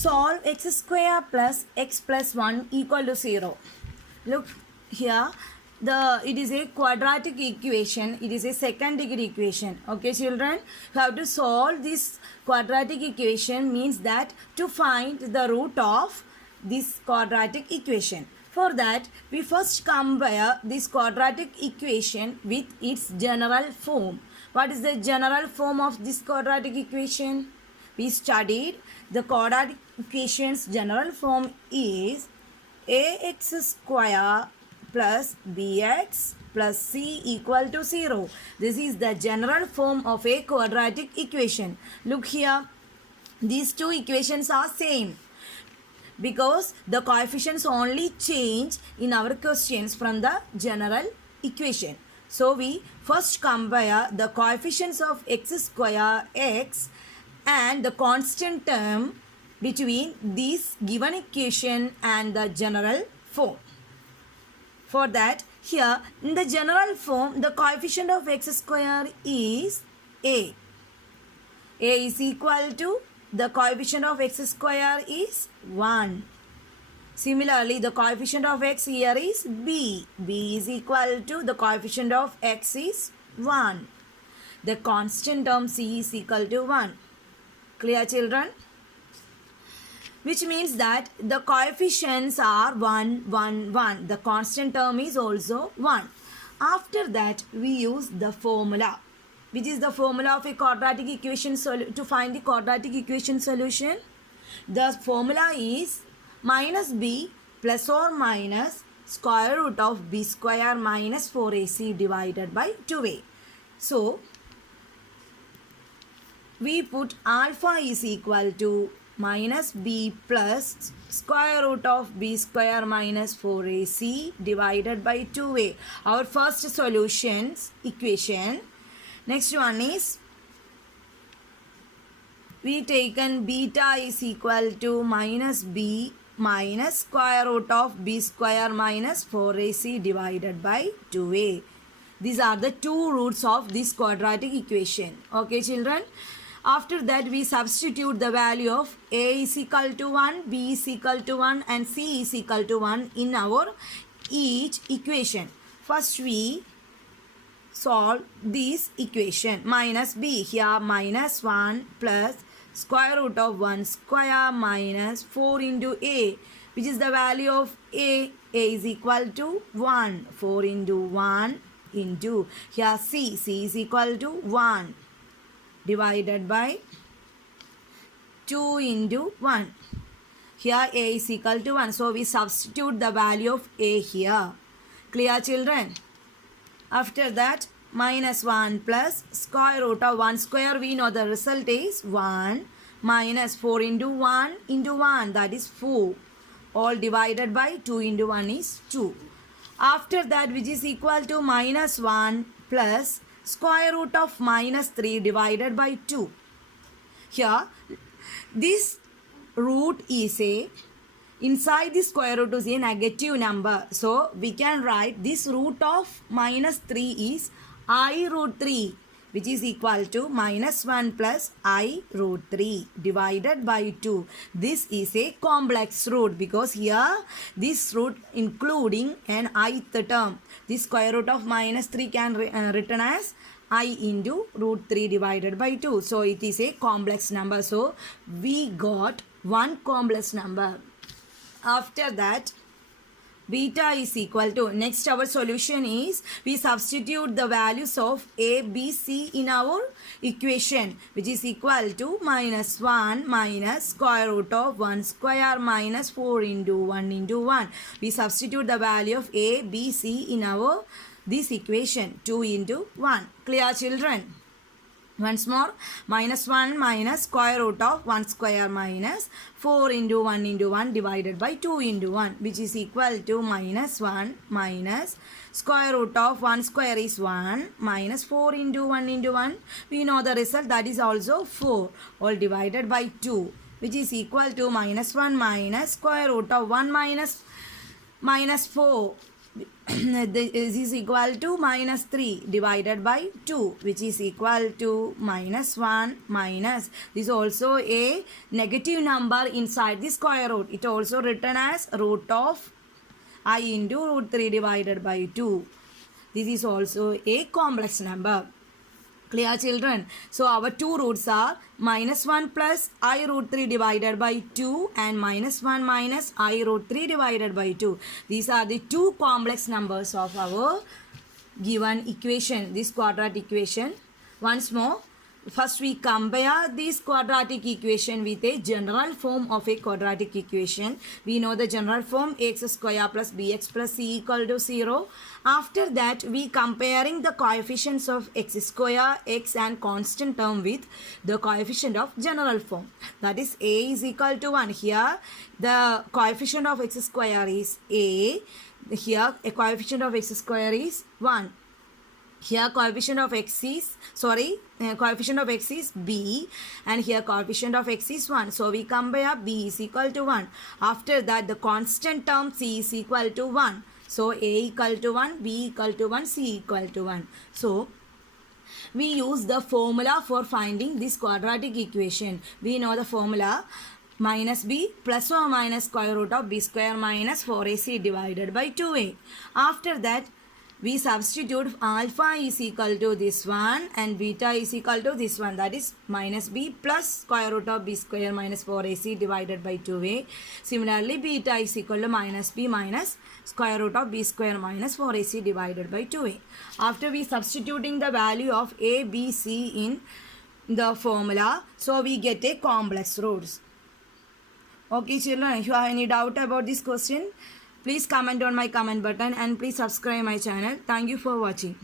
Solve x square plus x plus 1 equal to 0. Look here, it is a quadratic equation. It is a second degree equation. Okay, children, you have to solve this quadratic equation, means that to find the root of this quadratic equation. For that, we first compare this quadratic equation with its general form. What is the general form of this quadratic equation? We studied the quadratic equation's general form is ax square plus bx plus c equal to 0. This is the general form of a quadratic equation. Look here, these two equations are same because the coefficients only change in our questions from the general equation. So we first compare the coefficients of x square x and the constant term between this given equation and the general form. For that, here in the general form, the coefficient of x square is a. A is equal to the coefficient of x square is 1. Similarly, the coefficient of x here is b. b is equal to the coefficient of x is 1. The constant term c is equal to 1. Clear, children? Which means that the coefficients are 1, 1, 1. The constant term is also 1. After that, we use the formula. Which is the formula of a quadratic equation to find the quadratic equation solution? The formula is minus b plus or minus square root of b square minus 4ac divided by 2a. So, we put alpha is equal to minus b plus square root of b square minus 4ac divided by 2a. Our first solutions equation. Next one is we taken beta is equal to minus b minus square root of b square minus 4ac divided by 2a. These are the two roots of this quadratic equation. Okay, children. After that, we substitute the value of a is equal to 1, b is equal to 1 and c is equal to 1 in our each equation. First, we solve this equation. Minus b, here minus 1 plus square root of 1 square minus 4 into a, which is the value of a. A is equal to 1. 4 into 1 into, here c is equal to 1 divided by 2 into 1. Here a is equal to 1. So we substitute the value of a here. Clear, children? After that, minus 1 plus square root of 1 square, we know the result is 1 minus 4 into 1, that is 4. All divided by 2 into 1 is 2. After that, which is equal to minus 1 plus square root of minus 3 divided by 2. Here, this root is inside the square root is a negative number. So, we can write this root of minus 3 is I root 3, which is equal to minus 1 plus I root 3 divided by 2. This is a complex root because here this root including an ith term. This square root of minus 3 can written as I into root 3 divided by 2. So, it is a complex number. So, we got one complex number. After that, beta is equal to, next our solution is, we substitute the values of a, b, c in our equation, which is equal to minus 1 minus square root of 1 square minus 4 into 1 into 1. We substitute the value of a, b, c in our this equation, 2 into 1. Clear, children? Once more, minus 1 minus square root of 1 square minus 4 into 1 into 1 divided by 2 into 1, which is equal to minus 1 minus square root of 1 square is 1 minus 4 into 1 into 1. We know the result, that is also 4, all divided by 2, which is equal to minus 1 minus square root of 1 minus 4 this is equal to minus 3 divided by 2, which is equal to minus 1 minus. This is also a negative number inside the square root. It also written as root of I into root 3 divided by 2. This is also a complex number. Clear, children? So our two roots are minus 1 plus I root 3 divided by 2 and minus 1 minus I root 3 divided by 2. These are the two complex numbers of our given equation, this quadratic equation. Once more, first we compare this quadratic equation with a general form of a quadratic equation. We know the general form x square plus bx plus c equal to 0. After that, we comparing the coefficients of x square, x and constant term with the coefficient of general form. That is a is equal to 1. Here the coefficient of x square is a. Here a coefficient of x square is 1. Here coefficient of x is, coefficient of x is b, and here coefficient of x is 1. So we compare b is equal to 1. After that, the constant term c is equal to 1. So a equal to 1, b equal to 1, c equal to 1. So we use the formula for finding this quadratic equation. We know the formula minus b plus or minus square root of b square minus 4ac divided by 2a. After that, we substitute alpha is equal to this one and beta is equal to this one, that is minus b plus square root of b square minus 4ac divided by 2a. Similarly, beta is equal to minus b minus square root of b square minus 4ac divided by 2a. After we substituting the value of a, b, c in the formula, so we get a complex roots. Okay, children, if you have any doubt about this question, please comment on my comment button and please subscribe my channel. Thank you for watching.